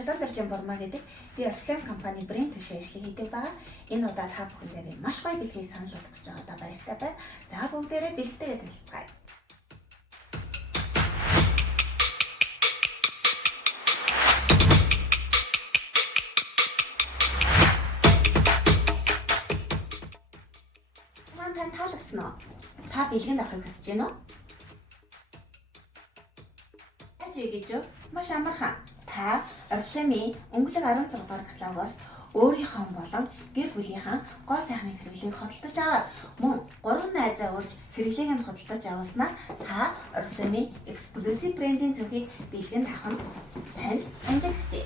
Шалган Даржин Бурмаа гэдэг би Oriflame компани брэнд түвшин ажлыг хийдэг байгаа. Энэ удаа та бүхэндээ би маш гоё бэлгийг санал болгох гэж байгаа баяртай байна. За бүгдээрээ бэлтгээгээ танилцгаая. Тань таалагдсан уу? Та бэлгэнд авахыг хүсэж байна уу? Яаж вэ гэж юу? Маш амархан. Та Oriflame-ийн өнгөлөг 16 дугаар каталогоос өөрийнхөө болон гэр бүлийнхаа гоо сайхны хэрэглээг хөдөлж аваад мөн 3 найзаа урьж хэрэглээг нь хөдөлж авснаар та Oriflame-ийн exclusive брендийн цонхыг бэлгэнд авах нь тань амжилт хүсье.